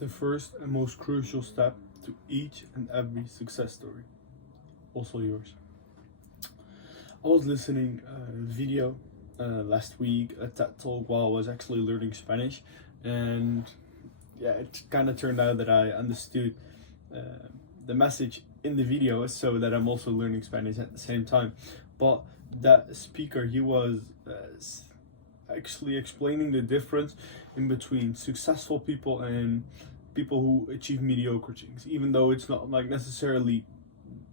The first and most crucial step to each and every success story, also yours. I was listening a video last week, a TED talk, while I was actually learning Spanish, and yeah, it kind of turned out that I understood the message in the video, so that I'm also learning Spanish at the same time. But that speaker, he was actually explaining the difference in between successful people and people who achieve mediocre things, even though it's not like necessarily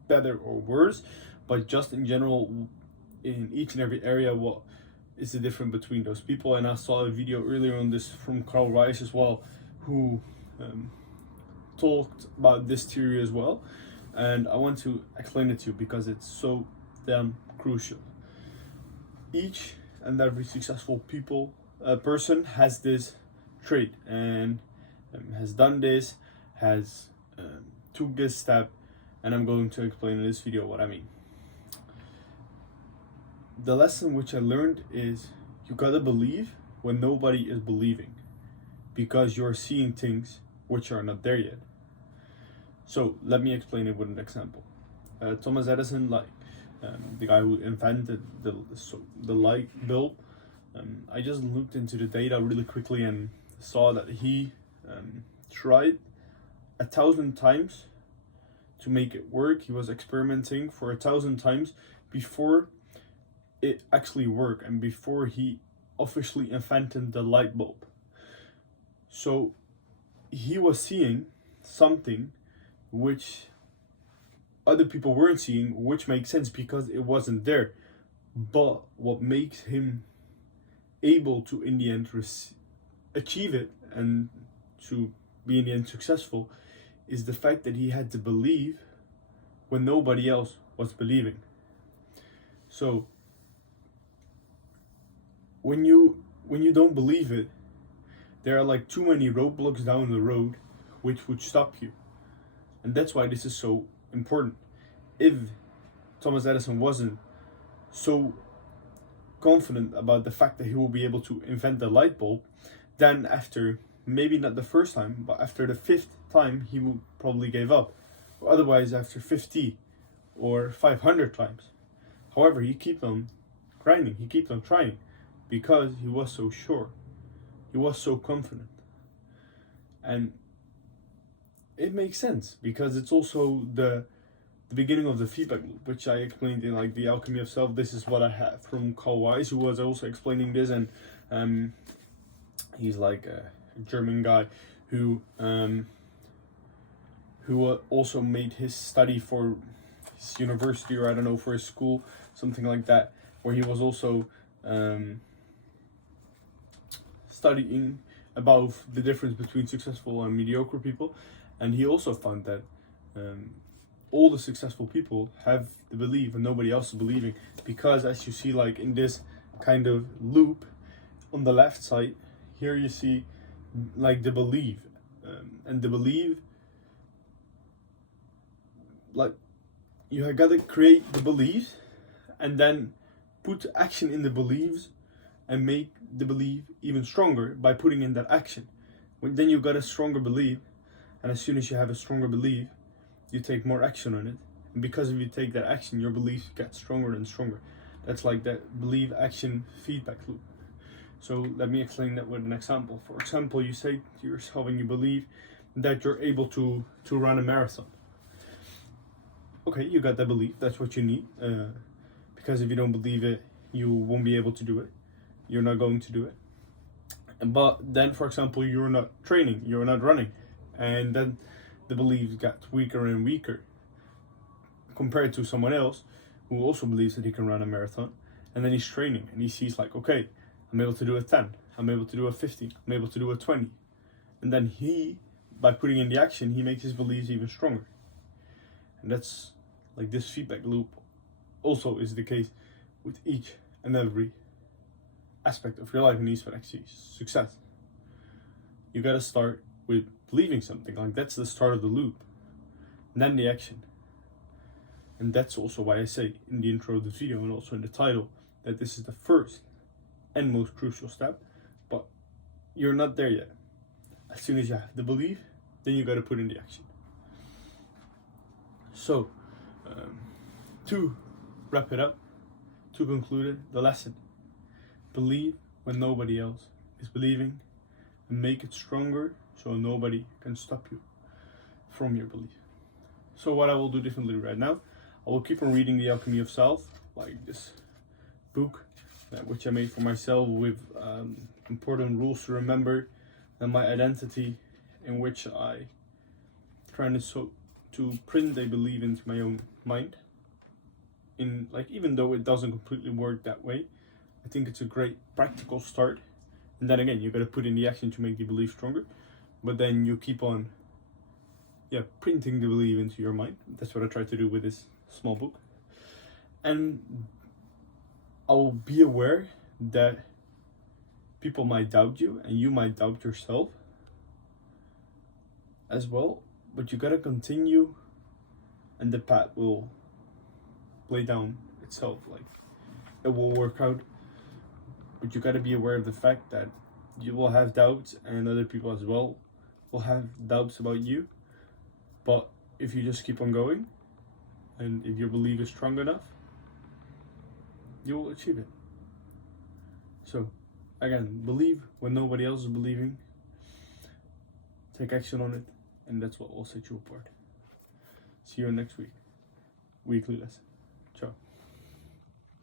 better or worse, but just in general, in each and every area, what is the difference between those people. And I saw a video earlier on this from Carl Rice as well, who talked about this theory as well, and I want to explain it to you because it's so damn crucial. Each and every successful person has this trait, and has done this, has took this step, and I'm going to explain in this video what I mean. The lesson which I learned is you gotta believe when nobody is believing, because you're seeing things which are not there yet. So let me explain it with an example. Thomas Edison, the guy who invented the light bulb, I just looked into the data really quickly and saw that he tried 1,000 times to make it work. He was experimenting for 1,000 times before it actually worked and before he officially invented the light bulb. So he was seeing something which other people weren't seeing, which makes sense because it wasn't there. But what makes him able to in the end achieve it and to be in the end successful is the fact that he had to believe when nobody else was believing. So when you don't believe it, there are like too many roadblocks down the road which would stop you. And that's why this is so important. If Thomas Edison wasn't so confident about the fact that he will be able to invent the light bulb, then after maybe not the first time, but after the 5th time, he would probably give up. Or otherwise, after 50 or 500 times. However, he kept on grinding, he kept on trying, because he was so sure, he was so confident. And it makes sense because it's also the beginning of the feedback loop, which I explained in like The Alchemy of Self. This is what I had from Carl Weiss, who was also explaining this, and he's like a German guy who also made his study for his university, or I don't know, for his school, something like that, where he was also studying about the difference between successful and mediocre people. And he also found that all the successful people have the belief and nobody else is believing, because as you see, like in this kind of loop on the left side here, you see like the belief, and the belief, like you gotta create the beliefs and then put action in the beliefs and make the belief even stronger by putting in that action. Then you got a stronger belief, and as soon as you have a stronger belief, you take more action on it. And because if you take that action, your beliefs get stronger and stronger. That's like that belief action feedback loop. So let me explain that with an example. For example, you say to yourself and you believe that you're able to run a marathon. Okay, you got that belief, that's what you need. Because if you don't believe it, you won't be able to do it. You're not going to do it. But then, for example, you're not training, you're not running, and then the beliefs got weaker and weaker compared to someone else who also believes that he can run a marathon, and then he's training and he sees like, okay, I'm able to do a 10, I'm able to do a 50, I'm able to do a 20, and then he, by putting in the action, he makes his beliefs even stronger. And that's like this feedback loop also is the case with each and every aspect of your life and aspect actually success. You gotta start with believing something, like that's the start of the loop, and then the action. And that's also why I say in the intro of the video and also in the title that this is the first and most crucial step, but you're not there yet. As soon as you have the belief, then you got to put in the action. So, to wrap it up, to conclude it, the lesson: believe when nobody else is believing, and make it stronger so nobody can stop you from your belief. So what I will do differently right now, I will keep on reading The Alchemy of Self, like this book, which I made for myself with important rules to remember, and my identity, in which I trying to print a belief into my own mind. In like, even though it doesn't completely work that way, I think it's a great practical start. And then again, you got to put in the action to make the belief stronger, but then you keep on printing the belief into your mind. That's what I try to do with this small book. And I will be aware that people might doubt you, and you might doubt yourself as well, but you gotta continue, and the path will lay down itself. Like, it will work out, but you gotta be aware of the fact that you will have doubts, and other people as well will have doubts about you. But if you just keep on going, and if your belief is strong enough, you will achieve it. So, again, believe when nobody else is believing. Take action on it, and that's what will set you apart. See you next week. Weekly lesson. Ciao.